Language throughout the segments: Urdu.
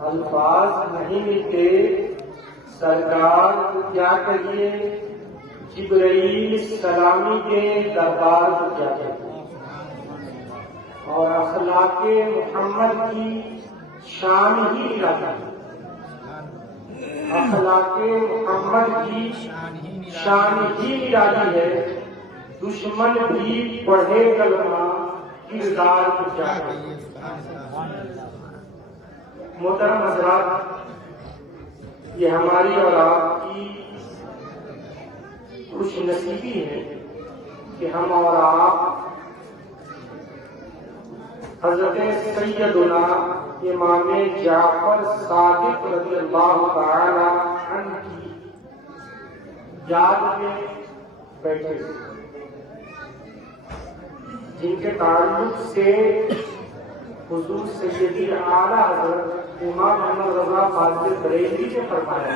الفاظ نہیں ملتے، سرکار کو کیا کہیے، جبرائیل سلامی کے دربار کو کیا کہیے، اور اخلاق محمد کی شان ہی نرالی، اخلاق محمد کی شان ہی نرالی ہے، دشمن بھی پڑھے کلمہ کردار کو کیا کہیے۔ محترم حضرات، یہ ہماری اور آپ کی خوش نصیبی ہے کہ ہم اور آپ حضرت سیدنا امام جعفر صادق رضی اللہ تعالی عنہ کی یاد میں بیٹھے، جن کے تعلق سے حضور سیدی اعلیٰ حضرت امام احمد رضا فاضل بریلوی نے فرمایا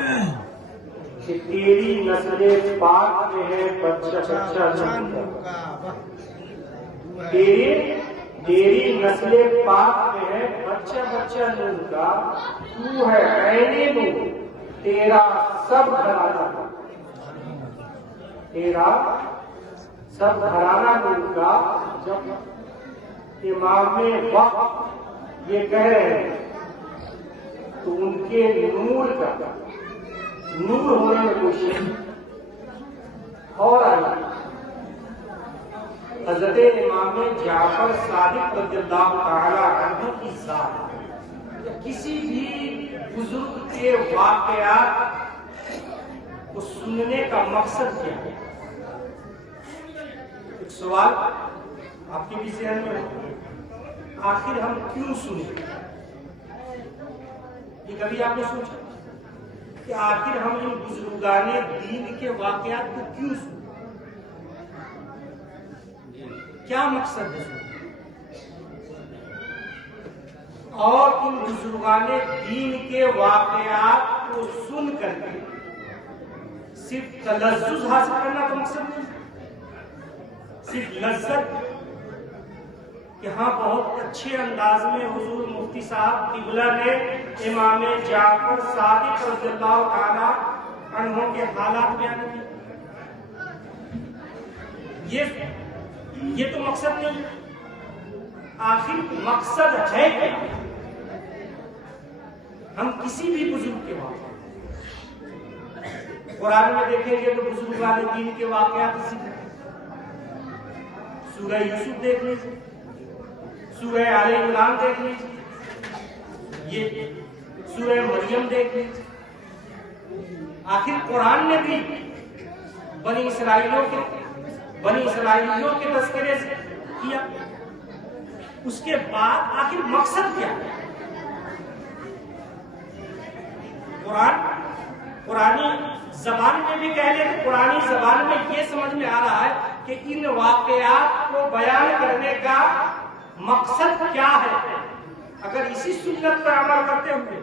کہ تیری نسل پاک میں ہے بچہ بچہ نور کا، تیری نسل پاک میں ہے بچہ بچہ نور کا، تو ہے عین نور، تیرا سب گھرانہ، تیرا سب گھرانہ نور کا۔ جب امام وقت یہ کہہ رہے ہیں تو ان کے نور کا نور ہونے میں کوشش اور آئی۔ حضرت امام جعفر صادق رضی اللہ تعالی عنہ کی ذات یا کسی بھی بزرگ کے واقعات کو سننے کا مقصد کیا ہے؟ ایک سوال آپ کے بھی ذہن میں، آخر ہم کیوں سنیں؟ یہ کبھی آپ نے سوچا کہ آخر ہم ان بزرگان دین کے واقعات کو کیوں سنیں؟ کیا مقصد ہے سنیں؟ اور ان بزرگان دین کے واقعات کو سن کر کے صرف تلذذ حاصل کرنا تو مقصد نہیں، صرف لذت کہ ہاں بہت اچھے انداز میں حضور مفتی صاحب قبلہ نے امام جعفر صادق رضی اللہ تعالی عنہ کے حالات بیان کیے، یہ تو مقصد نہیں۔ آخر مقصد ہے کیا؟ ہم کسی بھی بزرگ کے واقعات قرآن میں دیکھیں گے تو بزرگان دین کے واقعات ذکر ہیں، سورہ یوسف دیکھ لیجیے، سورہ آل عمران دیکھ لیجیے، یہ سورہ مریم دیکھ لیجیے۔ آخر قرآن نے بھی بنی اسرائیلیوں کے تذکرے سے کیا، اس کے بعد آخر مقصد کیا ہے؟ قرآنی زبان میں بھی کہہ لیں، قرآنی زبان میں یہ سمجھ میں آ رہا ہے کہ ان واقعات کو بیان کرنے کا مقصد کیا ہے؟ اگر اسی سنت پر عمل کرتے ہوئے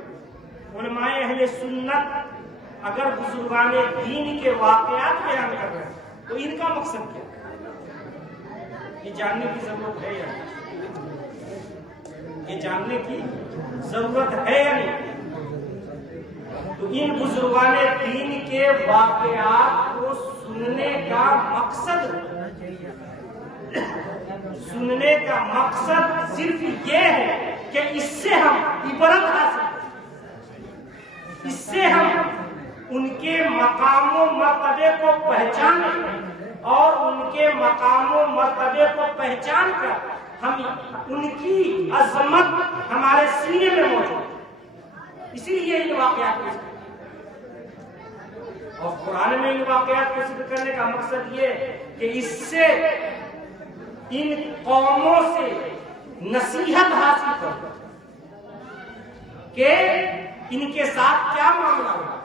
علماء اہل سنت اگر بزرگان دین کے واقعات بیان کر رہے ہیں تو ان کا مقصد کیا ہے؟ یہ جاننے کی ضرورت ہے یا نہیں؟ یہ جاننے کی ضرورت ہے یا نہیں؟ تو ان بزرگان دین کے واقعات کو سننے کا مقصد صرف یہ ہے کہ اس سے ہم عبرت حاصل کریں، اس سے ہم ان کے مقام و مرتبے کو پہچانیں، اور ان کے مقام و مرتبے کو پہچان کر ہم ان کی عظمت ہمارے سینے میں موجود ہے، اسی لیے ان واقعات کو ذکر، اور قرآن میں ان واقعات کو ذکر کرنے کا مقصد یہ کہ اس سے ان قوموں سے نصیحت حاصل کرو کہ ان کے ساتھ کیا معاملہ ہوا۔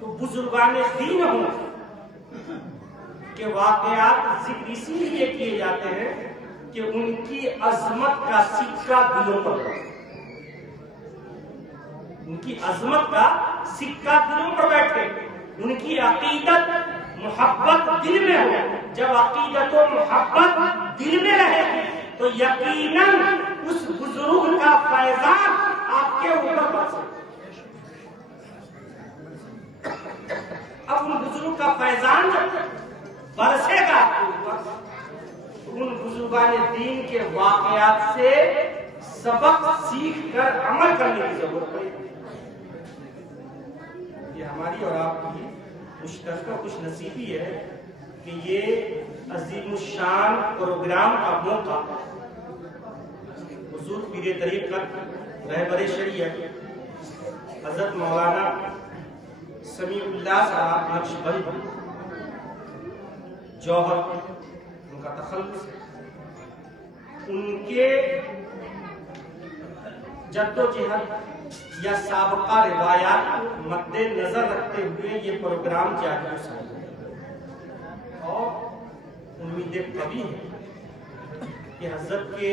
تو بزرگان دین ہوں کہ واقعات ذکر اسی لیے کیے جاتے ہیں کہ ان کی عظمت کا سکہ دلوں پر بیٹھے، ان کی عظمت کا سکہ دلوں پر بیٹھے، ان کی عقیدت محبت دل میں ہو۔ جب عقیدت و محبت دل میں رہے تو یقیناً اس بزرگ کا فیضان واقعات سے سبق سیکھ کر عمل کرنے کی ضرورت پڑے گی. یہ ہماری اور آپ کی مشترکہ خوش نصیبی ہے کہ یہ عظیم الشان پروگرام کا موقع حضور پیر طریقت رہبر شریعت حضرت مولانا سمیع اللہ صاحب نقشبند جوہر ان کا تخلص، ان کے جد و جہد یا سابقہ روایات کو مد نظر رکھتے ہوئے یہ پروگرام جاری ہو سکتا ہے. اور امید قوی ہے کہ حضرت کے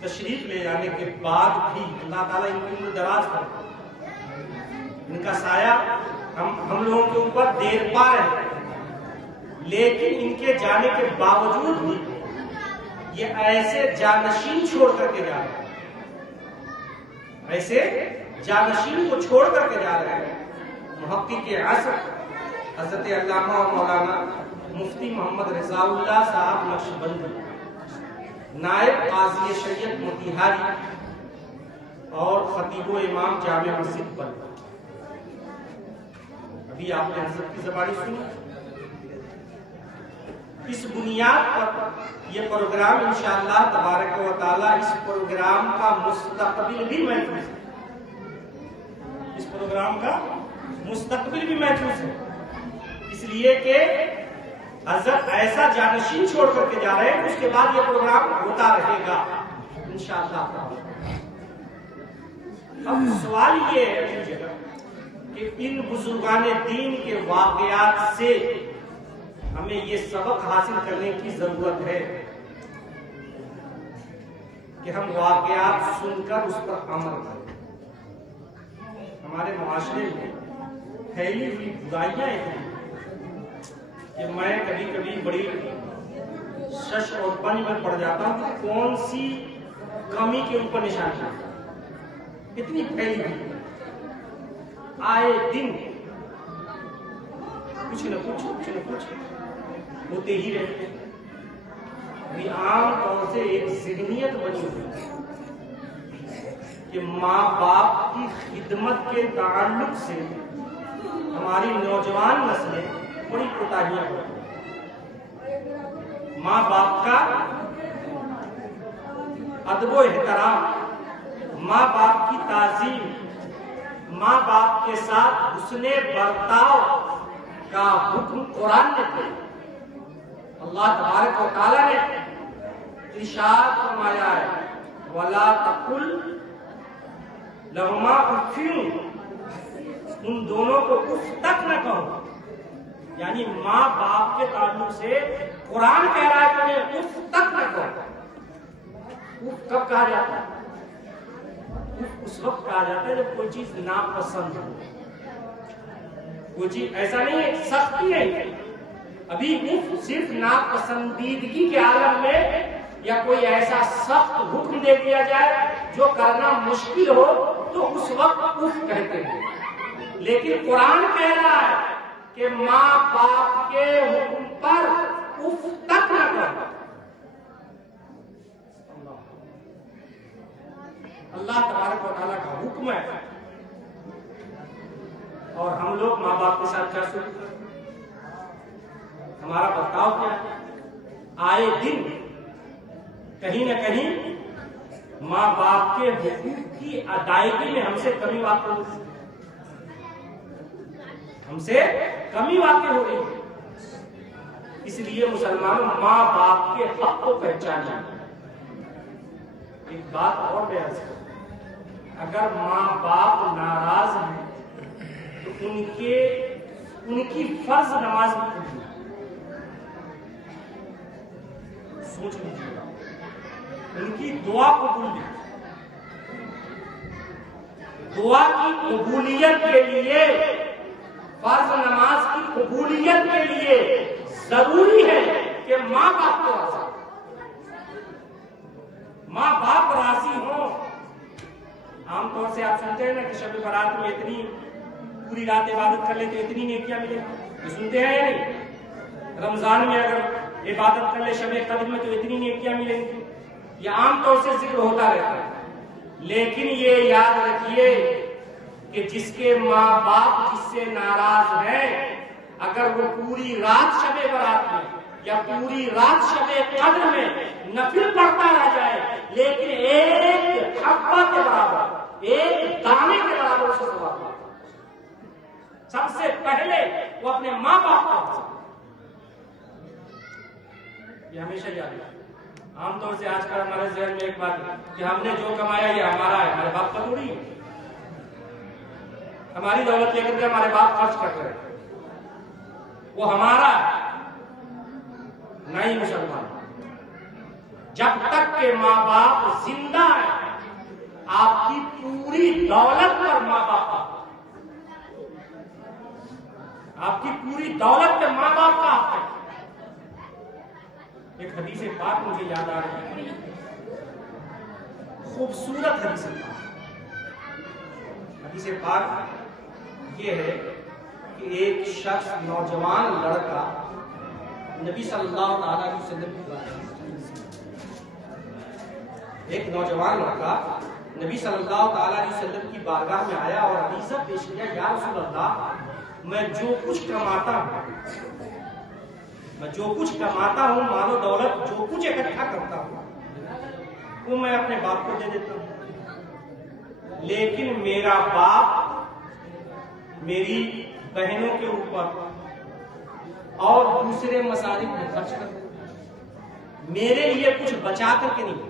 تشریف لے جانے کے بعد بھی اللہ تعالیٰ ان کی عمر دراز کرے، ان کا سایہ ہم لوگوں کے اوپر دیر پا رہے ہیں، لیکن ان کے جانے کے باوجود بھی یہ ایسے جانشین چھوڑ کر کے جا رہے ہیں، ایسے جانشین کو چھوڑ کر کے جا رہے ہیں. محقق عصر حضرت علامہ اور مولانا مفتی محمد رضا اللہ صاحب نقشبند، نائب قاضی شریعت موتیہاری اور خطیب و امام جامع مسجد بند. ابھی آپ نے حضرت کی زبانی سنی. اس بنیاد پر یہ پروگرام انشاءاللہ تبارک و تعالی اس پروگرام کا مستقبل بھی محفوظ ہے. اس پروگرام کا مستقبل بھی محفوظ ہے، اس لیے کہ حضرت ایسا جانشین چھوڑ کر کے جا رہے ہیں، اس کے بعد یہ پروگرام ہوتا رہے گا انشاءاللہ. اب سوال یہ ہے کہ ان بزرگان دین کے واقعات سے ہمیں یہ سبق حاصل کرنے کی ضرورت ہے کہ ہم واقعات سن کر اس پر عمل کریں. ہمارے معاشرے میں پھیلی ہوئی برائیاں ہیں کہ میں کبھی کبھی بڑی شش اور پنج میں پڑ جاتا ہوں کہ کون سی کمی کے اوپر نشانی ہے. اتنی پھیلی ہوئی آئے دن کچھ نہ کچھ ہوتے ہی رہتے. عام طور سے ایک ذہنیت بنی ہوئی کہ ماں باپ کی خدمت کے تعلق سے ہماری نوجوان نسلیں بڑی کوتاہیاں کرتی ہیں. ماں باپ کا ادب و احترام، ماں باپ کی تعظیم، ماں باپ کے ساتھ حسن برتاؤ کا حکم قرآن نے دیا. اللہ تبارک و تعالیٰ نے ارشاد فرمایا ہے وَلَا تَقُلْ لَهُمَا أُفٍّ، ان دونوں کو اف تک نہ کہو. یعنی ماں باپ کے تعلق سے قرآن کہہ رہا ہے کہ انہیں اف تک نہ کہو. اف کب کہا جاتا ہے؟ اس وقت کہا جاتا ہے جب کوئی چیز ناپسند ہو. کوئی چیز ایسا نہیں ہے سختی نہیں، ابھی صرف ناپسندیدگی کے عالم میں یا کوئی ایسا سخت حکم دے دیا جائے جو کرنا مشکل ہو تو اس وقت اف کہتے ہیں. لیکن قرآن کہہ رہا ہے کہ ماں باپ کے حکم پر اف تک نہ کرو. اللہ تبارک و تعالیٰ کا حکم ہے اور ہم لوگ ماں باپ کے ساتھ کیا سلوک کرتے ہیں؟ ہمارا برتاؤ کیا ہے؟ آئے دن کہیں نہ کہیں ماں باپ کے حقوق کی ادائیگی میں ہم سے کمی واقع ہو رہی ہے. ہم سے کمی واقع ہو رہی ہے. اس لیے مسلمانوں ماں باپ کے حق کو پہچانا. ایک بات اور بیان کروں، اگر ماں باپ ناراض ہیں تو ان کی فرض نماز بھی پوری. سوچ لیجیے ان کی دعا قبول بھی. دعا کی قبولیت کے لیے، فرض نماز کی قبولیت کے لیے ضروری ہے کہ ماں باپ کو راضی، ماں باپ راضی ہوں. عام طور سے آپ سنتے ہیں نا کہ شب برات میں اتنی پوری رات عبادت کر لے تو اتنی نیکیاں ملے. یہ سنتے ہیں یا نہیں؟ رمضان میں اگر عبادت کر لے شب قدر میں تو اتنی نیکیاں ملیں گی. یہ عام طور سے ذکر ہوتا رہتا ہے، لیکن یہ یاد رکھیے کہ جس کے ماں باپ جس سے ناراض ہیں، اگر وہ پوری رات شب برات میں یا پوری رات شب قدر میں نفل پڑھتا رہ جائے، لیکن ایک حبہ کے برابر، ایک دانے کے برابر اسے ثواب ملتا ہے۔ سب سے پہلے وہ اپنے ماں باپ کا، یہ ہمیشہ یاد رکھیں۔ عام طور سے آج کل ہمارے ذہن میں ایک بات ہے کہ ہم نے جو کمایا یہ ہمارا ہے، ہمارے باپ کا تھوڑی ہے، ہماری دولت لے کر کے ہمارے باپ خرچ کر رہے ہیں، وہ ہمارا نہیں مسلمان۔ جب تک کہ ماں باپ زندہ ہے، آپ کی پوری دولت پر ماں باپ کا، آپ کی پوری دولت پہ ماں باپ کا حق ہے۔ ایک حدیث پاک مجھے یاد آ رہی ہے، خوبصورت حدیث پاک۔ حدیث پاک یہ ہے کہ ایک شخص، نوجوان لڑکا نبی صلی اللہ علیہ وسلم کی بارگاہ، ایک نوجوان لڑکا نبی صلی اللہ علیہ وسلم کی بارگاہ میں آیا اور عریضہ پیش کیا، یا رسول اللہ، میں جو کچھ کماتا ہوں، میں جو کچھ کماتا ہوں، مال و دولت جو کچھ اکٹھا کرتا ہوں، وہ میں اپنے باپ کو دے دیتا ہوں، لیکن میرا باپ میری بہنوں کے اوپر اور دوسرے مصارف میں خرچ کر دیتا ہے، میرے لیے کچھ بچا کر کے نہیں۔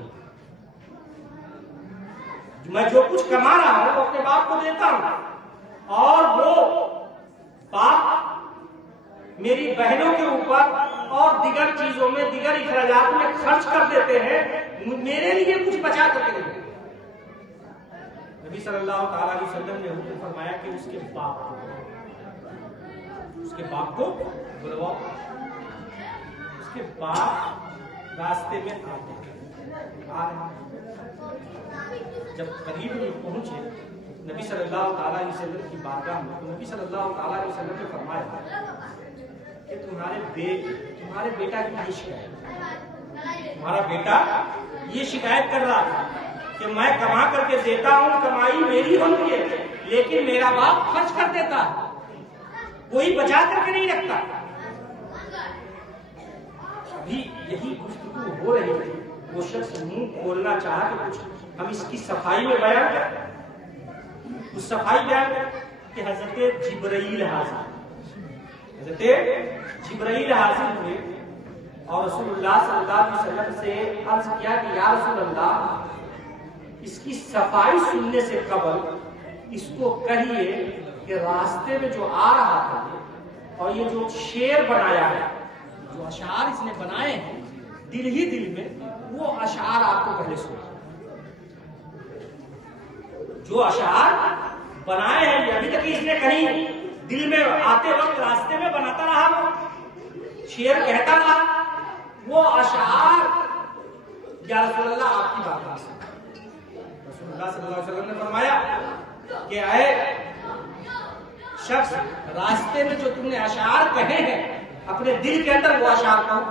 میں جو کچھ کما رہا ہوں وہ اپنے باپ کو دیتا ہوں، اور وہ باپ میری بہنوں کے اوپر اور دیگر چیزوں میں، دیگر اخراجات میں خرچ کر دیتے ہیں، میرے لیے کچھ بچا کر کے نہیں۔ نبی صلی اللہ تعالیٰ علیہ وسلم نے حکم فرمایا کہ اس کے باپ کو بلواؤ۔ اس کے باپ راستے میں آ رہے، جب قریب میں پہنچے نبی صلی اللہ تعالیٰ علیہ وسلم کی بارگاہ میں، تو نبی صلی اللہ تعالیٰ علیہ وسلم نے فرمایا کہ تمہارے بیٹا کی یہ شکایت، تمہارا بیٹا یہ شکایت کر رہا تھا کہ میں کما کر کے دیتا ہوں، کمائی میری ہوتی ہے، لیکن میرا باپ خرچ کر دیتا ہے، کوئی بچا کر کے نہیں رکھتا۔ ابھی یہی گفتگو ہو رہی تھی، وہ شخص منہ کھولنا چاہا کہ کچھ ہم اس کی صفائی میں بیان کریں، اس صفائی بیان کریں کہ حضرت جبرائیل حاضر ہوئے اور رسول اللہ صلی اللہ علیہ وسلم سے عرض کیا کہ یا رسول اللہ، اس کی صفائی سننے سے قبل اس کو کہیے کہ راستے میں جو آ رہا تھا اور یہ جو شعر بنایا ہے، جو اشعار اس نے بنائے ہیں دل ہی دل میں، وہ اشعار آپ کو پہلے سنا، جو اشعار بنائے ہیں یہ ابھی تک اس نے کہیں دل میں آتے وقت راستے میں بناتا رہا، وہ شعر کہتا رہا، وہ اشعار یا رسول اللہ آپ کی بات ہے۔ رسول اللہ صلی اللہ علیہ وسلم نے فرمایا کہ اے شخص، راستے میں جو تم نے اشعار کہے ہیں اپنے دل کے اندر وہ اشعار کہو۔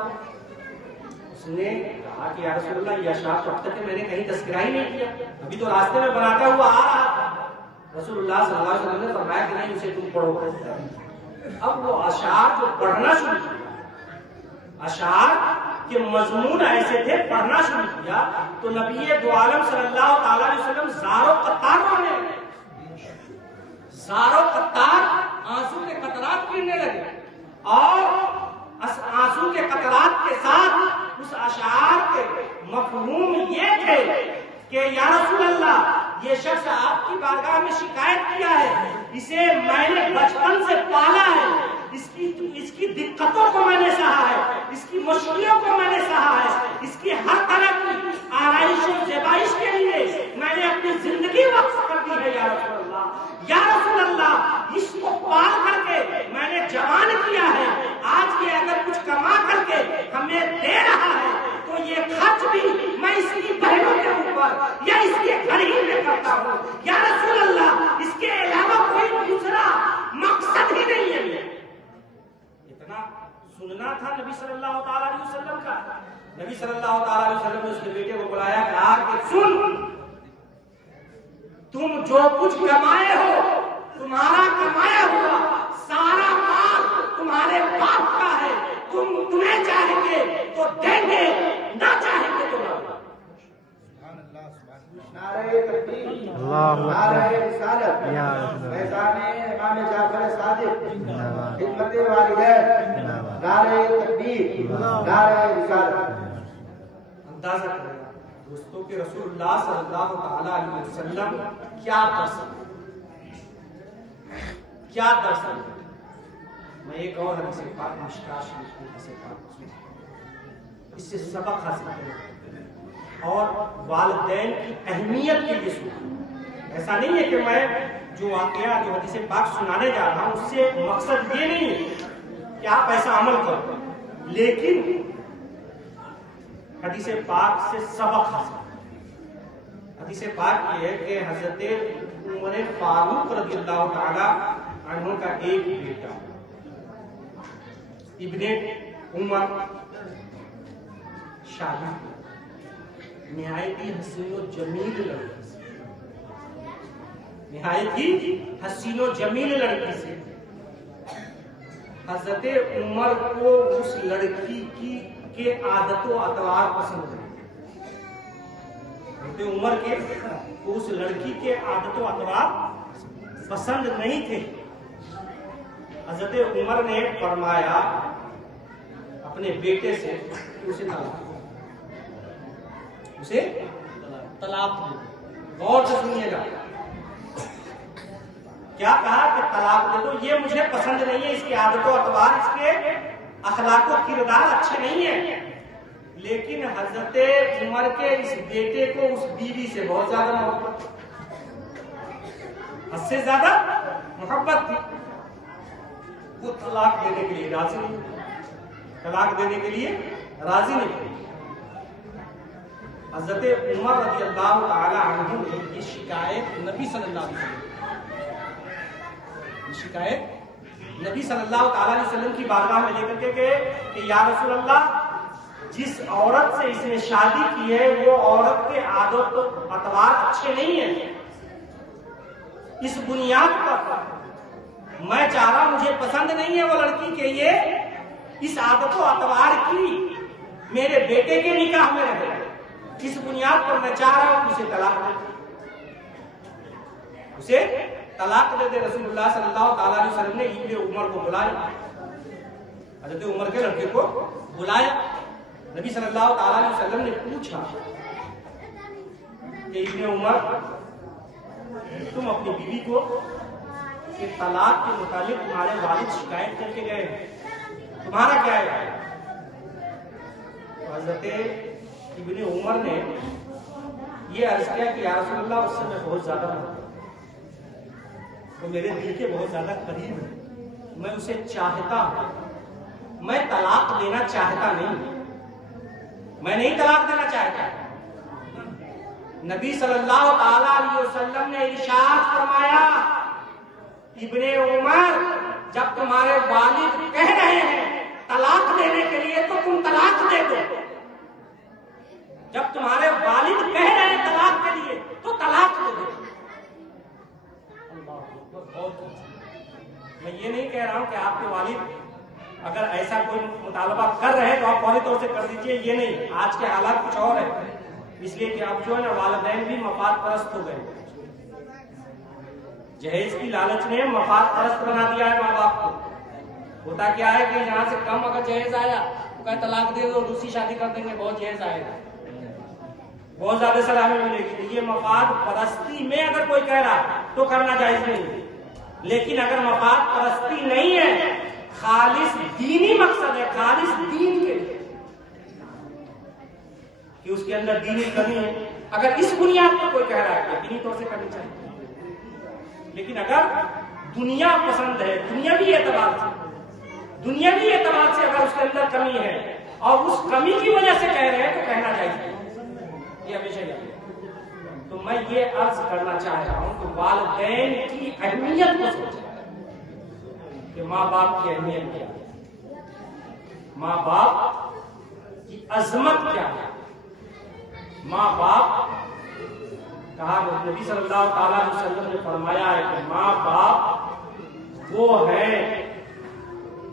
اس نے کہا کہ یا رسول اللہ، یہ اشعار تو اب تک میں نے کہیں تذکرہ ہی نہیں کیا، ابھی تو راستے میں بناتا ہوا آ رہا تھا۔ رسول اللہ صلی اللہ علیہ وسلم نے فرمایا کہ نہیں، اسے تم پڑھو۔ اب وہ اشعار جو پڑھنا شروع کیا، اشعار کے مضمون ایسے تھے، پڑھنا شروع کیا تو نبی دو عالم صلی اللہ تعالیٰ علیہ وسلم زار و قطار رونے لگے، زار و قطار، آنسو کے قطرات گرنے لگے، اور آنسو کے قطرات کے ساتھ اس اشعار کے مفہوم یہ تھے کہ یا رسول اللہ، یہ شخص آپ کی بارگاہ میں شکایت کیا ہے، اسے میں نے بچپن سے پالا ہے، اس کی دقتوں کو میں نے سہا ہے، اس کی مشکلوں کو میں نے سہا ہے، اس کی ہر طرح کی آرائش و زیبائش کے لیے میں نے اپنی زندگی وقف کر دی ہے یا رسول اللہ۔ یا رسول اللہ، اس کو پال کر کے میں نے جوان کیا ہے، آج یہ اگر کچھ کما کر کے ہمیں دے رہا ہے تو یہ خرچ بھی میں اس کی بہنوں کے اوپر یا اس کے گھر ہی میں کرتا ہوں۔ یا رسول اللہ، اس کے علاوہ کوئی دوسرا مقصد ہی نہیں ہے میرا۔ اتنا سننا تھا نبی صلی اللہ تعالیٰ علیہ وسلم کا۔ نبی صلی اللہ تعالی علیہ وسلم نے اس کے بیٹے کو بلایا، کہا کہ سن، تم جو کچھ کمائے ہو، تمہارا کمایا ہوا سارا مال تمہارے باپ کا ہے، تمہیں چاہیں گے تو دیں گے، نہ چاہیں گے تو نہ۔ نعرہ تکبیر، نعرہ رسالت، فیضان امام جعفر صادق، خدمت والدین، نعرہ تکبیر، نعرہ رسالت۔ اندازہ کریں دوستوں کہ رسول اللہ صلی اللہ تعالی علیہ وسلم کیا درس، کیا درس۔ میں ایک اور حدیث پاک مشکاہ شریف میں سے اس سے سبق حاصل کریں اور والدین کی اہمیت کے لیے سنیں۔ ایسا نہیں ہے کہ میں جو واقعہ جو حدیث پاک سنانے جا رہا ہوں اس سے مقصد یہ نہیں ہے کہ آپ ایسا عمل کرو، لیکن حدیث پاک سے سبق حاصل۔ حدیث پاک یہ ہے کہ حضرت عمر فاروق رضی اللہ تعالی عنہ کا ایک بیٹا ابن عمر شادی نہایت ہی حسین و جمیل لڑکی سے، نہایت ہی حسین و جمیل لڑکی سے حضرت عمر کو اس لڑکی کی کے عادت و اطوار پسند ہے۔ حضرت عمر کے اس لڑکی کے عادت و اطوار پسند نہیں تھے۔ حضرت عمر نے فرمایا اپنے بیٹے سے اسے طلاق دے۔ غور سے سنیے گا، کیا کہا کہ طلاق دے دو، یہ مجھے پسند نہیں ہے، اس کی عادت و اطوار، اس کے اخلاق و کردار اچھے نہیں ہیں، لیکن حضرت عمر کے اس بیٹے کو اس بیوی سے بہت زیادہ محبت، حد سے زیادہ محبت تھی، وہ طلاق دینے کے لیے راضی نہیں، طلاق دینے کے لیے راضی نہیں۔ حضرت عمر رضی اللہ تعالی عنہ نے یہ شکایت نبی صلی اللہ علیہ وسلم، یہ شکایت نبی صلی اللہ تعالی علیہ وسلم کی بارگاہ میں لے کر کے گئے کہ یا رسول اللہ، جس عورت سے اس نے شادی کی ہے وہ عورت کے عادت و اطوار اچھے نہیں ہیں، اس بنیاد پر میں چاہ رہا ہوں، مجھے پسند نہیں ہے وہ لڑکی کہ یہ اس عادت و اطوار کی میرے بیٹے کے نکاح میں رہے، اس بنیاد پر میں چاہ رہا ہوں اسے طلاق دے، اسے طلاق دے دے۔ رسول اللہ صلی اللہ تعالی علیہ وسلم نے ابن عمر کو بلایا، حضرت عمر کے لڑکے کو بلایا۔ نبی صلی اللہ تعالی علیہ وسلم نے پوچھا کہ ابن عمر، تم اپنی بیوی کو کہ طلاق کے متعلق تمہارے والد شکایت کر کے گئے ہیں، تمہارا کیا ہے؟ حضرت ابن عمر نے یہ عرض کیا کہ یا رسول اللہ، اس سے میں بہت زیادہ وہ میرے دل کے بہت زیادہ قریب ہے، میں اسے چاہتا ہوں، میں طلاق لینا چاہتا نہیں، میں نہیں طلاق دینا چاہتا۔ نبی صلی اللہ تعالی علیہ وسلم نے ارشاد فرمایا، ابن عمر، جب تمہارے والد کہہ رہے ہیں طلاق دینے کے لیے تو تم طلاق دے دو، جب تمہارے والد کہہ رہے ہیں طلاق کے لیے تو طلاق دے دو۔ میں یہ نہیں کہہ رہا ہوں کہ آپ کے والد اگر ایسا کوئی مطالبہ کر رہے ہیں تو آپ فوری طور سے کر دیجئے، یہ نہیں، آج کے حالات کچھ اور ہے، اس لیے کہ اب جو ہے نا والدین بھی مفاد پرست ہو گئے، جہیز کی لالچ نے مفاد پرست بنا دیا ہے ماں باپ کو۔ ہوتا کیا ہے کہ یہاں سے کم اگر جہیز آیا تو کہا طلاق دے دو، دوسری شادی کر دیں گے، بہت جہیز آئے گا، بہت زیادہ سلامی ملے گی۔ یہ مفاد پرستی میں اگر کوئی کہہ رہا تو کرنا جائز نہیں، لیکن اگر مفاد پرستی نہیں ہے، خالص دینی مقصد ہے، خالص دین کے لیے کہ اس کے اندر دینی کمی ہے، اگر اس بنیاد پر کوئی کہہ رہا ہے دینی طور سے کرنی چاہیے۔ لیکن اگر دنیا پسند ہے، دنیاوی اعتبار سے اگر اس کے اندر کمی ہے اور اس کمی کی وجہ سے کہہ رہے ہیں تو کہنا چاہیے، یہ ہمیشہ یاد رکھیں۔ تو میں یہ عرض کرنا چاہ رہا ہوں کہ والدین کی اہمیت کو سوچیں کہ ماں باپ کی اہمیت کیا ہے۔ ماں باپ کی عظمت کیا ہے. ماں باپ کہا نبی صلی اللہ تعالیٰ علیہ وسلم نے فرمایا ہے کہ ماں باپ وہ ہے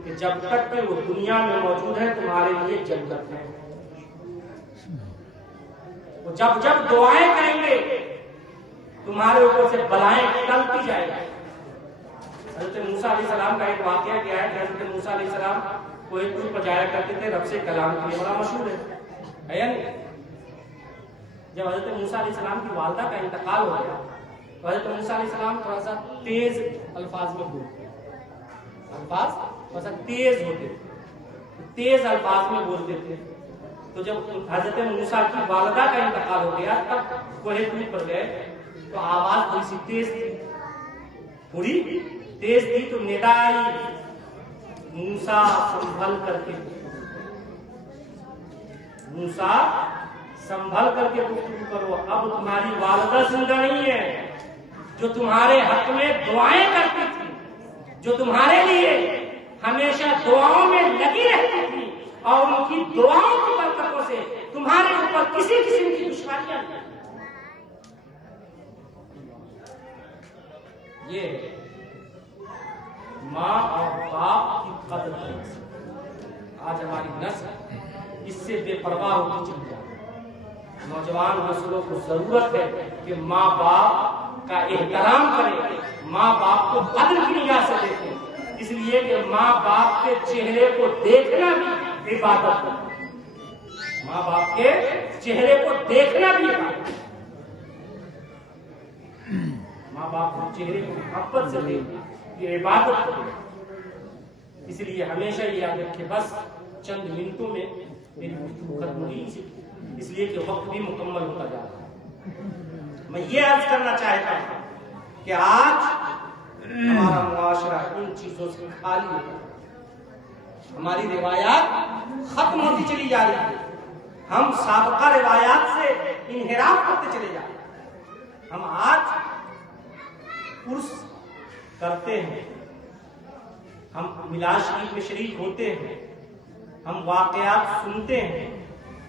کہ جب تک کہ وہ دنیا میں موجود ہے تمہارے لیے جنت ہے. وہ جب جب دعائیں کریں گے تمہارے اوپر سے بلائیں ٹلتی جائے گی. حضرت موسیٰ علیہ السلام کا ایک واقعہ کیا ہے کہ حضرت موسیٰ علیہ السلام کوئی طور پر جایا کرتے تھے رب سے کلام کے لیے, بڑا مشہور ہے یا نہیں. جب حضرت موسیٰ علیہ السلام کی والدہ کا انتقال ہو گیا تو حضرت موسیٰ علیہ السلام تھوڑا سا تیز الفاظ میں بولتے, الفاظ تھوڑا سا تیز ہوتے, تیز الفاظ میں بولتے تھے. تو جب حضرت موسیٰ کی والدہ کا انتقال ہو گیا تب کوہ طور پر گئے تو آواز تھوڑی سی تیز تھی, تھوڑی تیز تھی. تو ندا آئی موسیٰ سنبھل کر کے, موسیٰ سنبھل کر کے گفتگو کرو, اب تمہاری والدہ زندہ نہیں ہے جو تمہارے حق میں دعائیں کرتی تھی, جو تمہارے لیے ہمیشہ دعاؤں میں لگی رہتی تھی اور ان کی دعاؤں کی برکتوں سے تمہارے اوپر کسی قسم کی دشواریاں نہیں. یہ ماں اور باپ کی قدر کریں. آج ہماری نسل اس سے بے پرواہ ہوتی چلی جاتی ہے. نوجوان نسلوں کو ضرورت ہے کہ ماں باپ کا احترام کریں, ماں باپ کو قدر کی نگاہ سے دیکھیں, اس لیے کہ ماں باپ کے چہرے کو دیکھنا بھی عبادت ہے. ماں باپ کے چہرے کو دیکھنا بھی عبادت ہے. ماں باپ کے چہرے کو محبت سے دیکھنا یہ عبادت ہے. اس لیے ہمیشہ یہ یاد رکھیں, بس چند منٹوں میں میری گفتگو ختم ہوئی, اس لیے کہ وقت بھی مکمل ہوتا جا رہا ہے. میں یہ عرض کرنا چاہتا ہوں کہ آج ہمارا معاشرہ ان چیزوں سے خالی ہے. ہماری روایات ختم ہوتی چلی جا رہی ہے. ہم سابقہ روایات سے انحراف کرتے چلے جا رہے ہیں. ہم آج عرس کرتے ہیں, ہم میلاد شریف میں شریک ہوتے ہیں, ہم واقعات سنتے ہیں,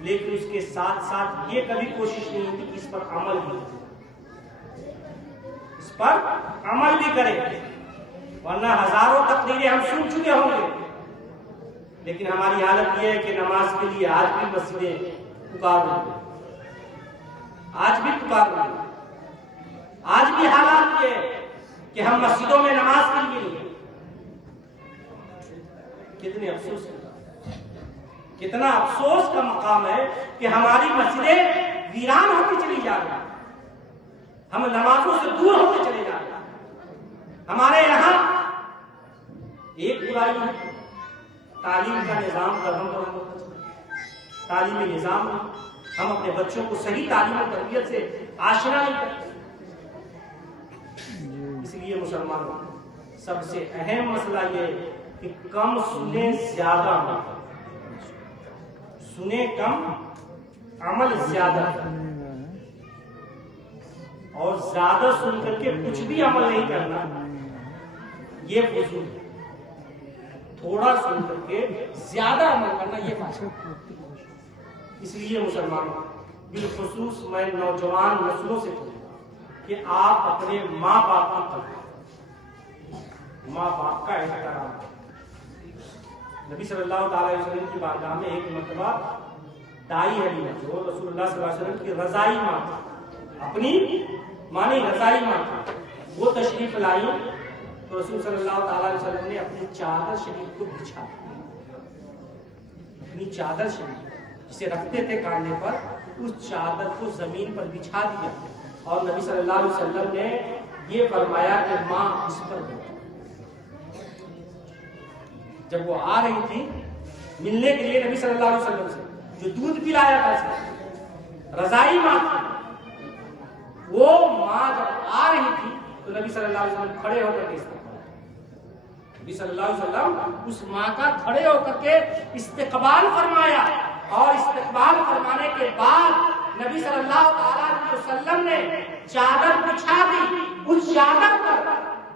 لیکن اس کے ساتھ ساتھ یہ کبھی کوشش نہیں ہوتی کہ اس پر عمل بھی کریں, اس پر عمل بھی کریں. ورنہ ہزاروں تقریریں ہم سن چکے ہوں گے, لیکن ہماری حالت یہ ہے کہ نماز کے لیے آج بھی مسجدیں پکار رہی ہیں, آج بھی پکار رہی ہیں. آج بھی حالات یہ ہے کہ ہم مسجدوں میں نماز کے لیے نہیں. کتنے افسوس, کتنا افسوس کا مقام ہے کہ ہماری مسجدیں ویران ہوتی چلی جا رہی ہیں, ہم نمازوں سے دور ہوتے چلے جا رہے ہیں. ہمارے یہاں ایک برائی ہے, تعلیم کا نظام درہم ہوتا ہے. تعلیمی نظام ہم اپنے بچوں کو صحیح تعلیم و تربیت سے آشنا نہیں کرتے. اس لیے مسلمانوں سب سے اہم مسئلہ یہ کہ کم سنیں زیادہ عمل, سنیں کم عمل زیادہ, اور زیادہ سن کر کے کچھ بھی عمل نہیں کرنا یہ فضول ہے. تھوڑا سن کر کے زیادہ عمل کرنا یہ فائدہ. اس لیے مسلمانوں بالخصوص میں نوجوان نسلوں سے کہوں گا کہ آپ اپنے ماں باپ کی قدر, ماں باپ کا احترام. نبی صلی اللہ تعالی علیہ وسلم کی بارگاہ میں ایک مرتبہ دائی حلیمہ جو رسول اللہ صلی اللہ علیہ وسلم کی رضائی ماں تھی, اپنی مانی رضائی ماں تھی, وہ تشریف لائی تو رسول صلی اللہ تعالی علیہ وسلم نے اپنی چادر شریف کو بچھا دیا. اپنی چادر شریف جسے رکھتے تھے کاندھے پر, اس چادر کو زمین پر بچھا دیا, اور نبی صلی اللہ علیہ وسلم نے یہ فرمایا کہ ماں اس پر بیٹھو. جب وہ آ رہی تھی ملنے کے لیے نبی صلی اللہ علیہ وسلم سے, جو دودھ پلایا تھا رضائی ماں تھی, وہ ماں جب آ رہی تھی تو نبی صلی اللہ علیہ وسلم کھڑے ہو کر کے استقبال, نبی صلی اللہ علیہ وسلم اس ماں کا کھڑے ہو کر کے استقبال فرمایا, اور استقبال فرمانے کے بعد نبی صلی اللہ علیہ وسلم نے چادر بچھا دی, اس چادر پر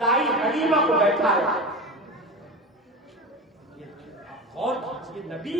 دائی حلیمہ کو بیٹھایا. اور یہ نبی